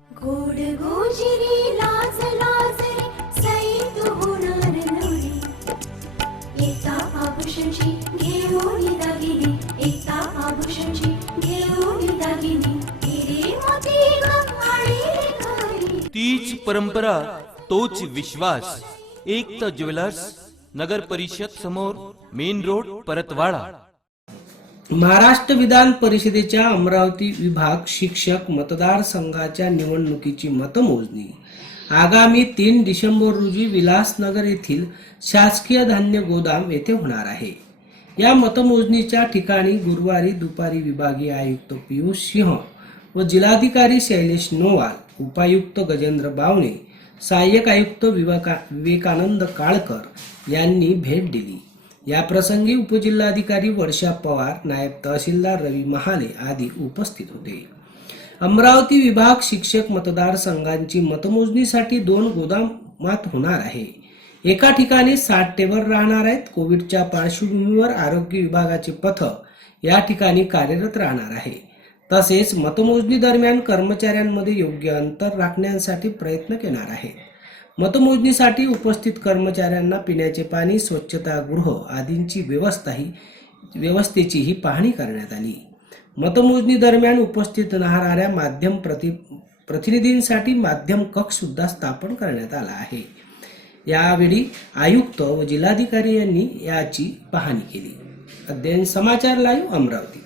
गोड गोजिरी लाज लाजरी सैत होणार नवरी एका आभूषणची घेऊन दागिनी एका आभूषणची घेऊन दागिनी हिरे मोती गंगाळी घरी तीच परंपरा तोच विश्वास एकता ज्वेलर्स नगर परिषद समोर मेन रोड परतवाडा। महाराष्ट्र विधान परिषदेच्या अमरावती विभाग शिक्षक मतदारसंघाच्या निवडणुकीची मतमोजणी आगामी 3 डिसेंबर रोजी विलासनगर येथील शासकीय धान्य गोदाम येथे होणार आहे। या मतमोजणीच्या ठिकाणी गुरुवारी दुपारी विभागीय आयुक्त पियुष सिंह व जिल्हाधिकारी शैलेश नोवाल, उपायुक्त गजेंद्र बावणे, सहाय्यक आयुक्त विवेकानंद काळकर यांनी भेट दिली। या प्रसंगी उपजिल्हाधिकारी वर्षा पवार, नायब तहसीलदार रवी महाले आदी उपस्थित होते। अमरावती विभाग शिक्षक मतदारसंघांची मतमोजणीसाठी 2 गोदामात होणार आहे। एका ठिकाणी 60 टेबल राहणार आहेत। कोविडच्या पार्श्वभूमीवर आरोग्य विभागाचे पथक या ठिकाणी कार्यरत राहणार आहे। तसेच मतमोजणी दरम्यान कर्मचाऱ्यांमध्ये योग्य अंतर राखण्यासाठी प्रयत्न केणार आहे। मतमोजणीसाठी उपस्थित कर्मचाऱ्यांना पिण्याचे पाणी, स्वच्छतागृह आदींची व्यवस्थेचीही पाहणी करण्यात आली। मतमोजणी दरम्यान उपस्थित राहणाऱ्या माध्यम प्रतिनिधींसाठी माध्यम कक्ष सुद्धा स्थापन करण्यात आला आहे। यावेळी आयुक्त व जिल्हाधिकारी यांनी याची पाहणी केली। अध्ययन समाचार लाईव्ह अमरावती।